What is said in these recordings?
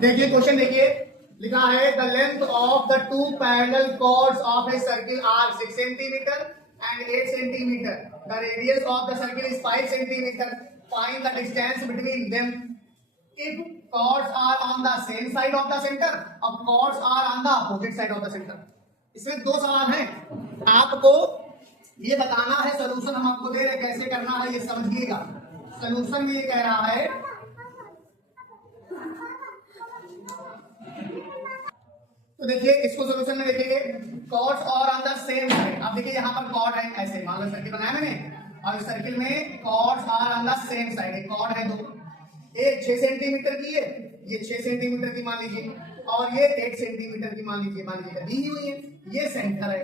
देखिए क्वेश्चन देखिए, लिखा है the length of the two parallel chords of a circle are 6 centimetre and 8 centimetre. The radius of the circle is 5 centimetre. Find the distance between them if chords are on the same side of the center or chords are on the opposite side of the center. इसमें दो सवाल हैं, आपको ये बताना है. Solution हम आपको दे रहे हैं, कैसे करना है ये समझिएगा. सॉल्यूशन में ये कह रहा है तो देखिए इसको सॉल्यूशन में देखेंगे कॉर्ड्स और ऑन द सेम साइड. अब देखिए यहाँ पर कॉर्ड है, ऐसे मान लो सर्किल बनाया मैंने और इस सर्किल में chords are on the same side. एक कॉर्ड है दो, एक 6 सेंटीमीटर की है, ये 6 सेंटीमीटर की मान लीजिए और ये 8 सेंटीमीटर की मान लीजिए दी हुई है. ये सेंटर है.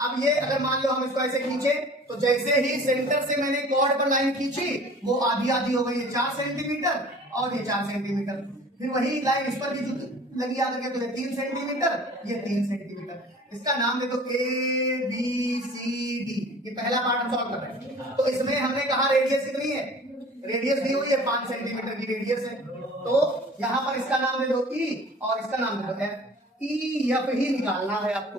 अब ये अगर मान लो हम इसको ऐसे खींचे तो जैसे ही सेंटर से मैंने कॉर्ड पर लाइन खींची वो आधी आधी हो गई है, 4 सेंटीमीटर और ये 4 सेंटीमीटर. फिर वही लाइन इस पर भी लगी आकर के तो ये 3 सेंटीमीटर, ये 3 सेंटीमीटर. इसका नाम दे दो ए बी सी डी. ये पहला पार्ट हम सॉल्व कर रहे हैं. तो इसमें हमने कहा रेडियस कितनी है, रेडियस दी हुई है 5 सेंटीमीटर की रेडियस है. तो यहां पर इसका नाम दे दो ई और इसका नाम दे दो एफ. ई एफ ही निकालना है आपको.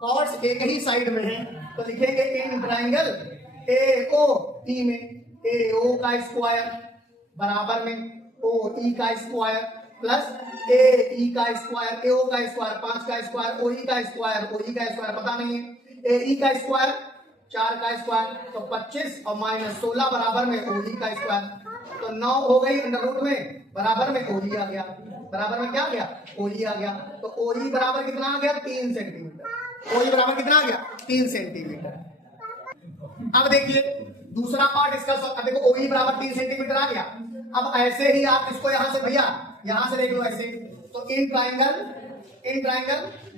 कॉर्ड्स एक ही साइड में है तो लिखेंगे इन ट्रायंगल ए ओ ई में ए ओ का स्क्वायर बराबर में ओ ई का स्क्वायर प्लस ए ई का स्क्वायर, ए ओ का स्क्वायर 5 का स्क्वायर, ओ ई का स्क्वायर, ओ ई का स्क्वायर पता नहीं है, ए ई का स्क्वायर 4 का स्क्वायर तो 25 और माइनस 16 बराबर में ओही का स्क्वायर. तो 9 हो गई अंडर रूट में, बराबर में ओही आ गया. बराबर में क्या आ गया, ओही आ गया. तो ओही बराबर कितना आ गया 3 सेंटीमीटर. ओही बराबर कितना आ गया 3 सेंटीमीटर. अब देखिए दूसरा पार्ट इसका. अब देखो ओही बराबर 3 सेंटीमीटर आ गया. अब ऐसे ही आप इसको यहां से भैया यहां से देख लो ऐसे. तो in triangle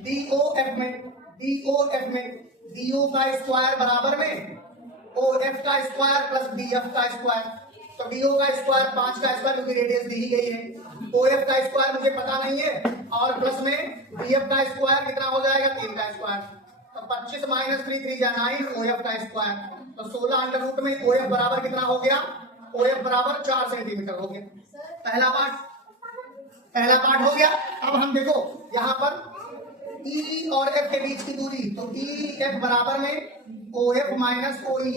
D O F में DO का स्क्वायर बराबर में OF का स्क्वायर प्लस DF का स्क्वायर. तो DO का स्क्वायर 5 का स्क्वायर क्योंकि रेडियस दी ही गई है, OF का स्क्वायर मुझे पता नहीं है और प्लस में DF का स्क्वायर कितना हो जाएगा 3 का स्क्वायर. तो 25 माइनस 3 3 जा 9 OF का स्क्वायर. तो 16 अंडर रूट में OF बराबर कितना हो गया, OF बराबर 4 सेंटीमीटर हो गया. पहला पार्ट हो गया. अब हम देखो यहाँ पर E और F के बीच की दूरी, तो E F बराबर में OF माइनस OE.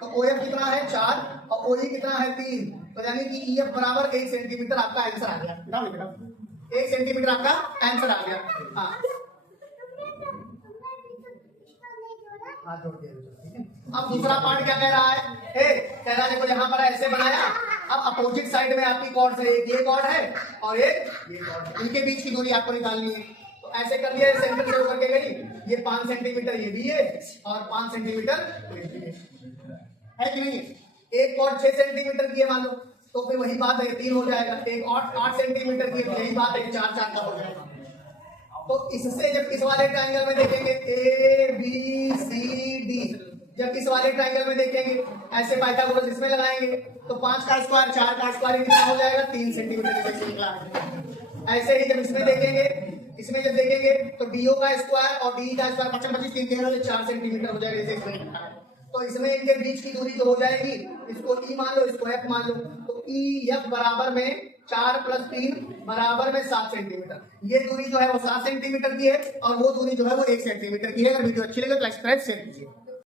तो OF कितना है 4 और OE कितना है 3. तो यानी कि EF बराबर 1 सेंटीमीटर आपका आंसर आ गया. 1 सेंटीमीटर आपका आंसर आ गया. हाँ अब दूसरा पार्ट क्या कह रहा है, कह रहा है देखो यहाँ पर ऐसे बनाया. अब अपोजिट साइड में आपकी कॉर्ड है, एक ये कॉर्ड है और एक ये कॉर्ड. इनके बीच की दूरी आपको निकालनी है. ऐसे कर दिया सेंटर से होकर के गई, ये 5 सेंटीमीटर ये भी है और 5 सेंटीमीटर ये भी है कि नहीं. एक कॉर्ड 6 सेंटीमीटर की है मान लो तो फिर वही बात है 3 हो जाएगा. एक और 8 सेंटीमीटर की है, यही बात है 4 4 का हो जाएगा. तो इससे जब इस वाले ट्रायंगल में देखेंगे ए बी सी डी, जब इस वाले ट्रायंगल में देखेंगे ऐसे पाइथागोरस इसमें लगाएंगे तो 5 का स्क्वायर 4 का स्क्वायर कितना हो जाएगा 3 सेंटीमीटर जैसे निकला है. ऐसे ही जब इसमें देखेंगे तो DO का स्क्वायर और DE का स्क्वायर 25 25 3 13 4 सेंटीमीटर हो जाएगा जैसे इसमें लिखा है. तो इसमें इनके बीच की दूरी तो हो जाएगी, इसको E मान लो इसको F मान लो. तो EF बराबर में 4 प्लस 3 बराबर में 7 सेंटीमीटर. ये दूरी जो है वो 7 सेंटीमीटर की है और वो दूरी जो है वो 1 सेंटीमीटर की है. अगर वीडियो अच्छी लगे तो लाइक सब्सक्राइब शेयर कीजिए.